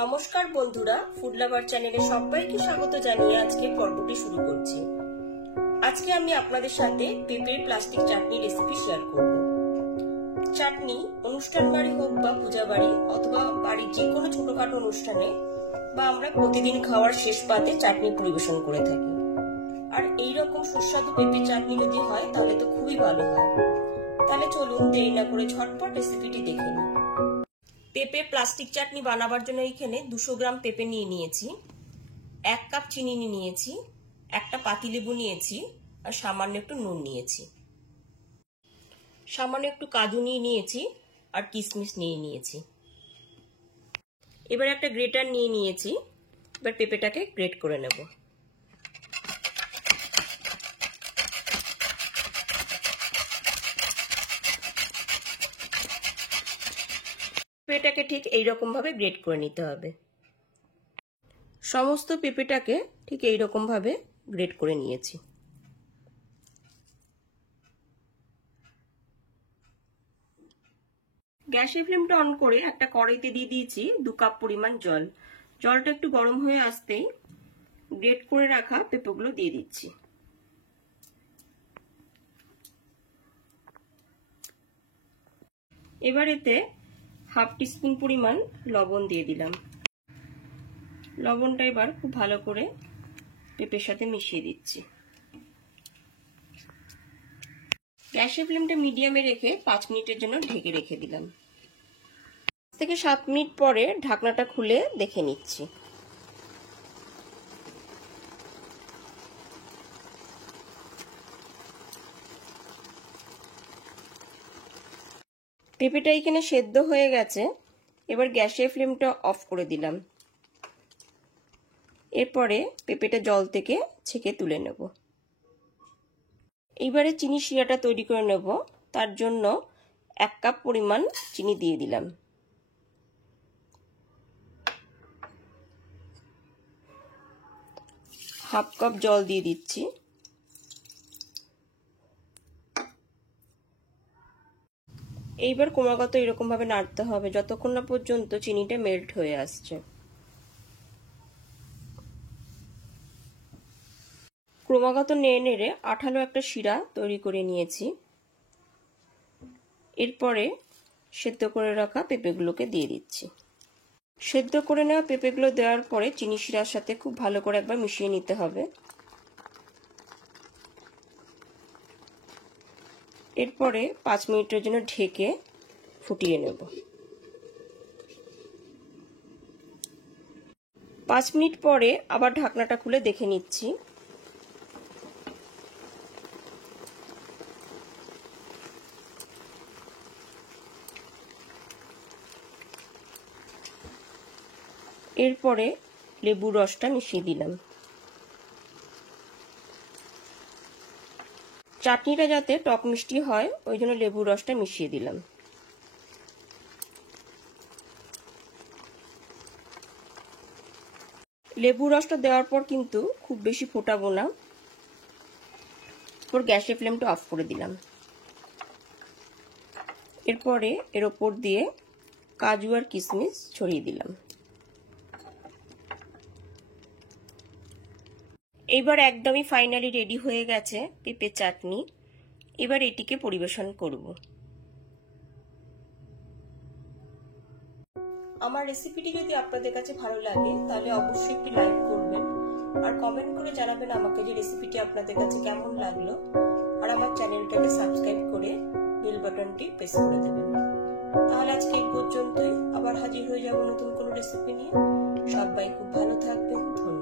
নমস্কার বন্ধুরা, food lover চ্যানেলে সবাইকে স্বাগত জানিয়ে আজকে পর্বটি শুরু করছি। আজকে আমি আপনাদের সাথে পেঁপের প্লাস্টিক চাটনি রেসিপি শেয়ার করব। চাটনি অনুষ্ঠান বাড়ি হোক বা পূজা বাড়ি অথবা বাড়ির যে কোনো ছোটখাটো অনুষ্ঠানে বা আমরা প্রতিদিন খাওয়ার শেষ পাতে চাটনি পরিবেশন করে থাকি। আর এইরকম সুস্বাদু পেঁপে চাটনি যদি হয় তাহলে তো খুবই ভালো হয়। তাহলে চলুন দেরি না করে ঝটপট রেসিপিটি দেখে নিই। পেঁপে প্লাস্টিক চাটনি বানাবার জন্য এখানে 200 গ্রাম পেঁপে নিয়ে নিয়েছি, 1 কাপ চিনি নিয়েছি, একটা পাতিলেবু নিয়েছি আর সামান্য একটু নুন নিয়েছি, সামান্য একটু কাজু নিয়েছি আর কিশমিশ নিয়েছি। এবার একটা গ্রেটার নিয়েছি। এবার পেঁপেটাকে গ্রেট করে নেব। পেঁপেটাকে ঠিক এইরকম ভাবে গ্রেট করে নিতে হবে। সমস্ত পেঁপেটাকে ঠিক এইরকম ভাবে গ্রেট করে নিয়েছি। গ্যাসের ফ্লেমটা অন করে একটা কড়াইতে দিয়ে দিয়েছি 2 কাপ পরিমাণ জল। জলটা একটু গরম হয়ে আসতেই গ্রেট করে রাখা পেঁপেগুলো দিয়ে দিচ্ছি। এবার এতে হাফ টিস্পুন পরিমাণ লবণ দিয়ে দিলাম। লবণটা এবার খুব ভালো করে পেঁপের সাথে মিশিয়ে দিচ্ছি। গ্যাসের ফ্লেমটা মিডিয়ামে রেখে 5 মিনিটের জন্য ঢেকে রেখে দিলাম। 5 থেকে 7 মিনিট পরে ঢাকনাটা খুলে দেখে নিচ্ছি। পেঁপেটা এখানে সেদ্ধ হয়ে গেছে। এবার গ্যাসের ফ্লেমটা অফ করে দিলাম। এরপরে পেঁপেটা জল থেকে ছেঁকে তুলে নেব। এইবারে চিনি শিরাটা তৈরি করে নেব। তার জন্য 1 কাপ পরিমাণ চিনি দিয়ে দিলাম। হাফ কাপ জল দিয়ে দিচ্ছি। এইবার ক্রমাগত এরকম ভাবে নাড়তে হবে যতক্ষণ না পর্যন্ত চিনিটা মেল্ট হয়ে আসছে। ক্রমাগত নেড়ে আঠালো একটা শিরা তৈরি করে নিয়েছি। এরপরে সেদ্ধ করে রাখা পেঁপেগুলোকে দিয়ে দিচ্ছি। সেদ্ধ করে নেওয়া পেঁপেগুলো দেওয়ার পরে চিনি শিরার সাথে খুব ভালো করে একবার মিশিয়ে নিতে হবে। এরপরে 5 মিনিটের জন্য ঢেকে ফুটিয়ে নেব। 5 মিনিট পরে আবার ঢাকনাটা খুলে দেখে নিচ্ছি। এরপরে লেবুর রসটা মিশিয়ে দিলাম। চাটনিটা যাতে টক মিষ্টি হয় ওই জন্য লেবুর রসটা মিশিয়ে দিলাম। লেবুর রসটা দেওয়ার পর কিন্তু খুব বেশি ফোটাবো না। এরপর গ্যাসের ফ্লেমটা অফ করে দিলাম। এরপরে এর ওপর দিয়ে কাজু আর কিশমিশ ছড়িয়ে দিলাম। এবার একদমই ফাইনালি রেডি হয়ে গেছে পেঁপে চাটনি। এবার এটিকে পরিবেশন করব। আমার রেসিপিটি যদি আপনাদের কাছে ভালো লাগে তাহলে অবশ্যই একটি লাইক করবেন আর কমেন্ট করে জানাবেন আমাকে যে রেসিপিটি আপনাদের কাছে কেমন লাগলো। আর আমার চ্যানেলটাকে সাবস্ক্রাইব করে বেল বাটনটি প্রেস করে দেবেন। তাহলে আজকে এই পর্যন্তই, আবার হাজির হয়ে যাব নতুন কোনো রেসিপি নিয়ে। সবাই খুব ভালো থাকবেন। ধন্যবাদ।